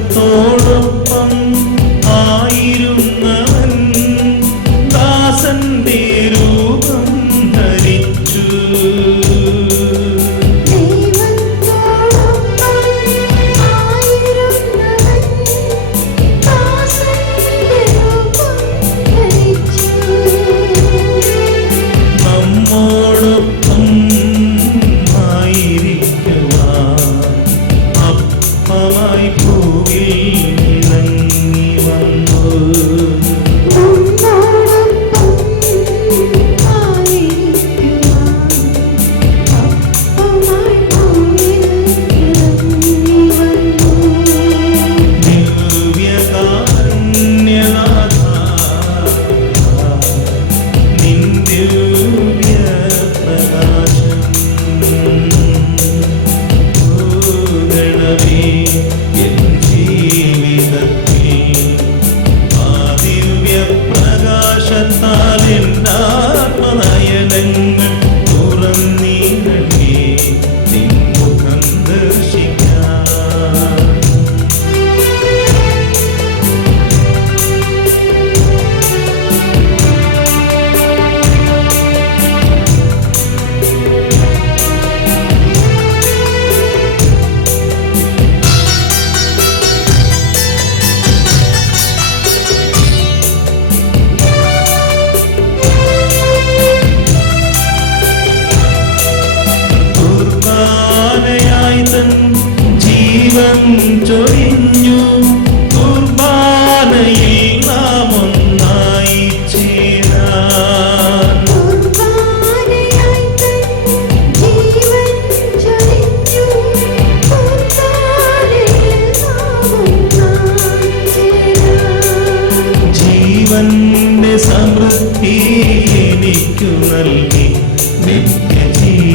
ദൈവത്തോടൊപ്പം ആയിരുന്നവൻ ദാസന്റെ രൂപം ധരിച്ചു. നമ്മോടൊപ്പം ആയിരിക്കുവാൻ അപ്പമായി ഭൂമിയിൽ ഇറങ്ങി വന്നു. ദിവ്യകാരുണ്യനാഥ നിൻ ദിവ്യപ്രകാശം തൂകണമേ എൻ ജീവിതത്തിൽ. ആ ദിവ്യപ്രകാശത്താൽ എൻ്റെ ആത്മനയനങ്ങൾ തുറന്നിടണേ നിൻ മുഖം ദർശിക്കാൻ. കുർബാനയായി തൻ ജീവൻ ചൊരിഞ്ഞു. കുർബാനയിൽ നാം ഒന്നായി ചേരാൻ. ജീവന്റെ സമൃദ്ധി എനിക്കു നൽകി നിത്യജീവനിലേക്ക്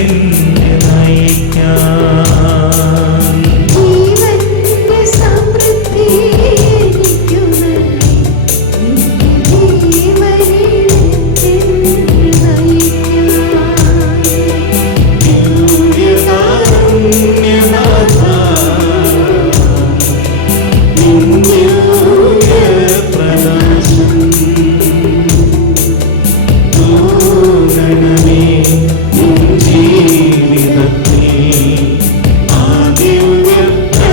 എന്നെ നയിക്കാൻ. ദിവ്യകാരുണ്യനാഥ നിൻ ദിവ്യപ്രകാശം തൂകണമേ നിൻ ജീവിതത്തിൽ. ആ ദിവ്യപ്രകാശത്താൽ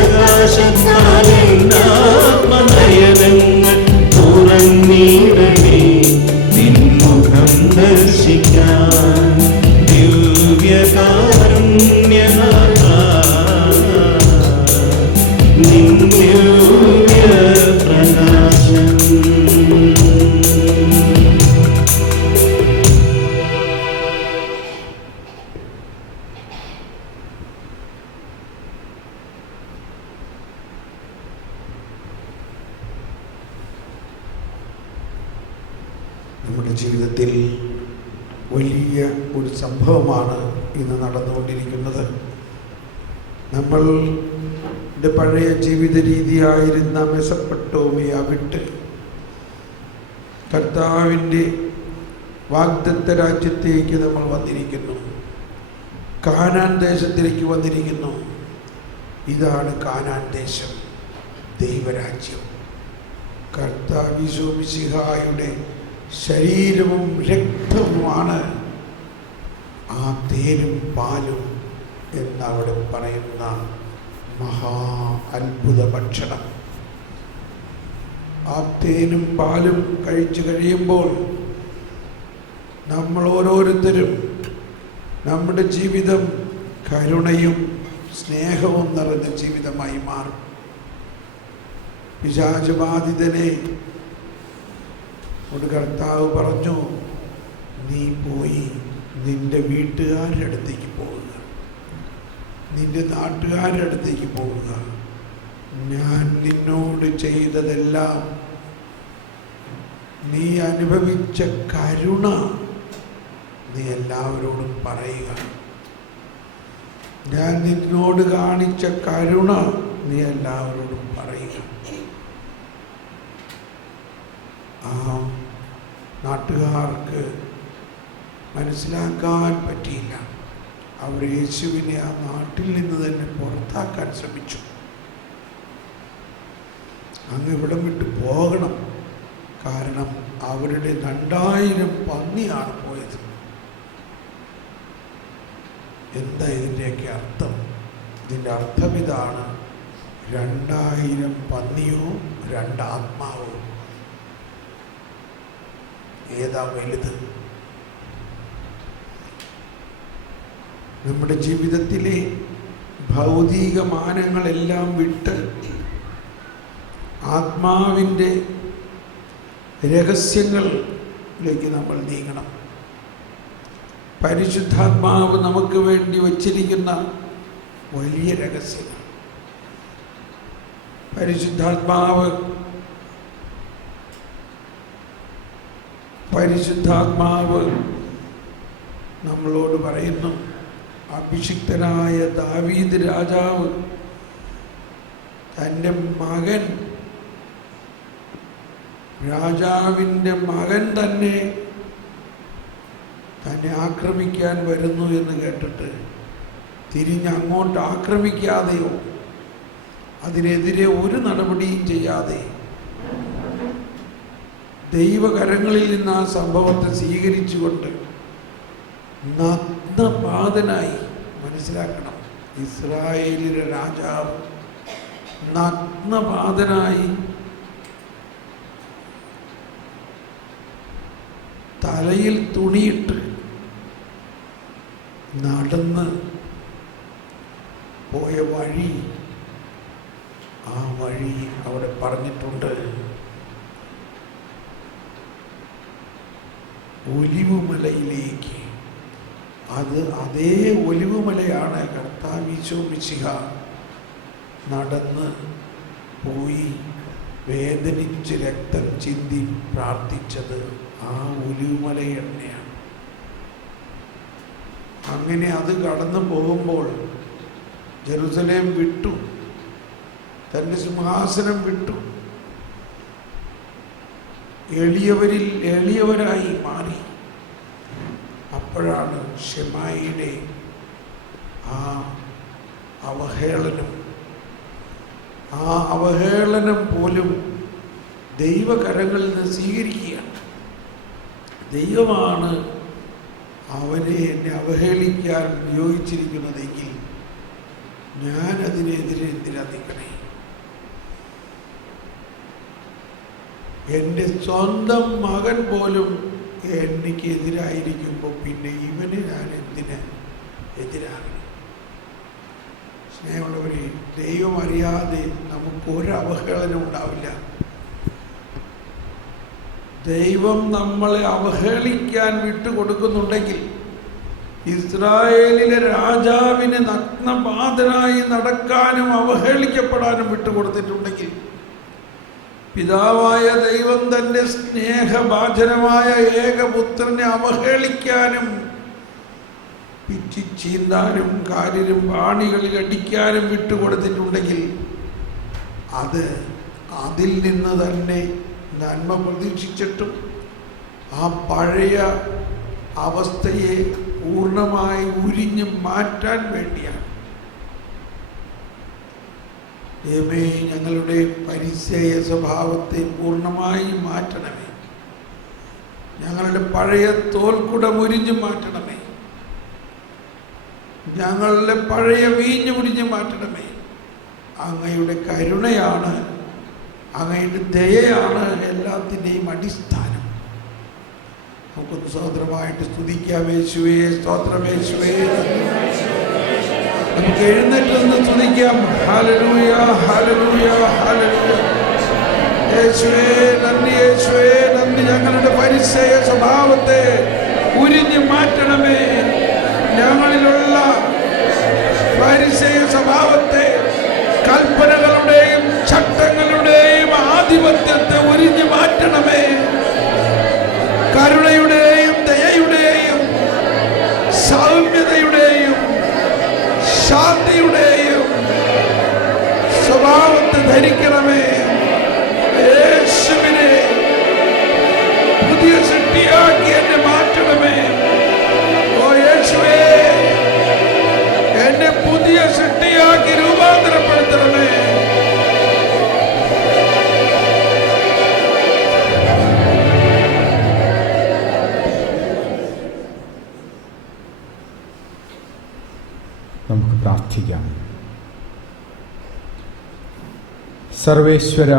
എൻ്റെ ആത്മനയനങ്ങൾ തുറന്നിടണേ നിൻ മുഖം ദർശിക്കാൻ. ദിവ്യകാരുണ്യനാഥ നിൻ ദിവ്യപ്രകാശം. നമ്മുടെ ജീവിതത്തിൽ വലിയ ഒരു സംഭവമാണ് ഇന്ന് നടന്നുകൊണ്ടിരിക്കുന്നത്. നമ്മളുടെ പഴയ ജീവിത രീതിയായിരുന്ന മെസൊപ്പൊട്ടേമിയ വിട്ട് കർത്താവിൻ്റെ വാഗ്ദത്ത രാജ്യത്തേക്ക് നമ്മൾ വന്നിരിക്കുന്നു. കാനാൻ ദേശത്തിലേക്ക് വന്നിരിക്കുന്നു. ഇതാണ് കാനാൻ ദേശം, ദൈവരാജ്യം. കർത്താവ് മിശിഹായുടെ ശരീരവും രക്തവുമാണ് ആ തേനും പാലും എന്നവിടെ പറയുന്ന മഹാ അത്ഭുത ഭക്ഷണം. ആ തേനും പാലും കഴിച്ചു കഴിയുമ്പോൾ നമ്മൾ ഓരോരുത്തരും നമ്മുടെ ജീവിതം കരുണയും സ്നേഹവും നിറഞ്ഞ ജീവിതമായി മാറും. പിശാചബാധിതനെ ഒരു കർത്താവ് പറഞ്ഞു, നീ പോയി നിന്റെ വീട്ടുകാരുടെ അടുത്തേക്ക് പോവുക, നിന്റെ നാട്ടുകാരുടെ അടുത്തേക്ക് പോവുക. ഞാൻ നിന്നോട് ചെയ്തതെല്ലാം, നീ അനുഭവിച്ച കരുണ നീ എല്ലാവരോടും പറയുക. ഞാൻ നിന്നോട് കാണിച്ച കരുണ നീ എല്ലാവരോടും പറയുക. ആ നാട്ടുകാർക്ക് മനസ്സിലാക്കാൻ പറ്റിയില്ല. അവർ യേശുവിനെ ആ നാട്ടിൽ നിന്ന് തന്നെ പുറത്താക്കാൻ ശ്രമിച്ചു. അങ്ങ് ഇവിടം വിട്ട് പോകണം, കാരണം അവരുടെ 2000 പന്നിയാണ് പോയത്. എന്താ ഇതിൻ്റെയൊക്കെ അർത്ഥം? ഇതിൻ്റെ അർത്ഥം ഇതാണ്: 2000 പന്നിയോ 2 ആത്മാവോ, ഏതാ വലുത്? നമ്മുടെ ജീവിതത്തിലെ ഭൗതിക മാനങ്ങളെല്ലാം വിട്ട് ആത്മാവിൻ്റെ രഹസ്യങ്ങളിലേക്ക് നമ്മൾ നീങ്ങണം. പരിശുദ്ധാത്മാവ് നമുക്ക് വേണ്ടി വച്ചിരിക്കുന്ന വലിയ രഹസ്യങ്ങൾ. പരിശുദ്ധാത്മാവ് നമ്മളോട് പറയുന്നു, അഭിഷിക്തനായ ദാവീദ് രാജാവ് തൻ്റെ മകൻ, രാജാവിൻ്റെ മകൻ തന്നെ ആക്രമിക്കാൻ വരുന്നു എന്ന് കേട്ടിട്ട് തിരിഞ്ഞ് അങ്ങോട്ട് ആക്രമിക്കാതെയോ അതിനെതിരെ ഒരു നടപടിയും ചെയ്യാതെ ദൈവകരങ്ങളിൽ നിന്ന് ആ സംഭവത്തെ സ്വീകരിച്ചുകൊണ്ട് നഗ്നപാതനായി, മനസ്സിലാക്കണം, ഇസ്രായേലിലെ രാജാവ് നഗ്നപാതനായി തലയിൽ തുണിയിട്ട് നടന്ന് പോയ വഴി, ആ വഴി അവിടെ പറഞ്ഞിട്ടുണ്ട്. ഒലിവുമലയിലേക്ക്, അതേ ഒലിവുമലയാണ് കർത്താവ് മിശിഹ നടന്ന് പോയി വേദനിച്ച് രക്തം ചിന്തി പ്രാർത്ഥിച്ചത്. ആ ഒലിവുമല തന്നെയാണ്. അങ്ങനെ അത് കടന്നു പോകുമ്പോൾ ജെറുസലേം വിട്ടു, തൻ്റെ സിംഹാസനം വിട്ടു, എളിയവരിൽ എളിയവരായി മാറി. അപ്പോഴാണ് ശെമായിയുടെ ആ അവഹേളനം പോലും ദൈവകരങ്ങളിൽ നിന്ന് സ്വീകരിക്കുകയാണ്. ദൈവമാണ് എന്നെ അവഹേളിക്കാൻ നിയോഗിച്ചിരിക്കുന്നതെങ്കിൽ ഞാൻ അതിനെതിരെ എന്തിനാ നിൽക്കണേ? എൻ്റെ സ്വന്തം മകൻ പോലും എനിക്ക് എതിരായിരിക്കുമ്പോൾ പിന്നെ ഇവന് ഞാൻ എന്തിന് എതിരാകണം? സ്നേഹമുള്ളവരെ, ദൈവം അറിയാതെ നമുക്കൊരു അവഹേളനം ഉണ്ടാവില്ല. ദൈവം നമ്മളെ അവഹേളിക്കാൻ വിട്ടുകൊടുക്കുന്നുണ്ടെങ്കിൽ, ഇസ്രായേലിലെ രാജാവിന് നഗ്നപാതനായി നടക്കാനും അവഹേളിക്കപ്പെടാനും വിട്ടുകൊടുത്തിട്ടുണ്ടെങ്കിൽ, പിതാവായ ദൈവം തൻ്റെ സ്നേഹഭാജനമായ ഏകപുത്രനെ അവഹേളിക്കാനും പിച്ചിച്ചീന്താനും കാലിലും പാണികളിൽ അടിക്കാനും വിട്ടുകൊടുത്തിട്ടുണ്ടെങ്കിൽ, അതിൽ നിന്ന് തന്നെ നന്മ പ്രതീക്ഷിച്ചിട്ടും ആ പഴയ അവസ്ഥയെ പൂർണ്ണമായി ഉരിഞ്ഞു മാറ്റാൻ വേണ്ടിയാണ് ദൈവമേ, ഞങ്ങളുടെ പരിസയ സ്വഭാവത്തെ പൂർണ്ണമായി മാറ്റണമേ. ഞങ്ങളുടെ പഴയ തോൽക്കുടം ഉരിഞ്ഞു മാറ്റണമേ. ഞങ്ങളുടെ പഴയ വീഞ്ഞു കുടിഞ്ഞു മാറ്റണമേ. അങ്ങയുടെ കരുണയാണ്, അങ്ങയുടെ ദയയാണ് എല്ലാത്തിൻ്റെയും അടിസ്ഥാനം. നമുക്കൊന്ന് സ്വതന്ത്രമായിട്ട് സ്തുതിക്കാം. യേശുവേ സ്തോത്രം, യേശുവേ. നമുക്ക് എഴുന്നേറ്റ് നിന്ന് സ്തുതിക്കാം. Hallelujah, hallelujah, hallelujah. യേശുവേ നന്ദി, യേശുവേ നന്ദി. ഞങ്ങളുടെ പരിസയ സ്വഭാവത്തെ ഉരിഞ്ഞു മാറ്റണമേ. ഞങ്ങളിലുള്ള പരിസയ സ്വഭാവത്തെ, കൽപ്പനകളുടെയും ചട്ടങ്ങളുടെയും ആധിപത്യത്തെ ഉരിഞ്ഞു മാറ്റണമേ. കരുണയുടെയും ദയയുടെയും സൗമ്യതയുടെയും ശാന്തിയുടെയും സ്വഭാവത്തെ ധരിക്കണമേ. യേശുവിനെ പുതിയ സൃഷ്ടിയാക്കി എന്നെ മാറ്റണമേ. ഓ യേശുവേ, എന്നെ പുതിയ സൃഷ്ടിയാക്കി രൂപാന്തരപ്പെടുത്തണമേ. നമുക്ക് പ്രാർത്ഥിക്കാം. സർവേശ്വര,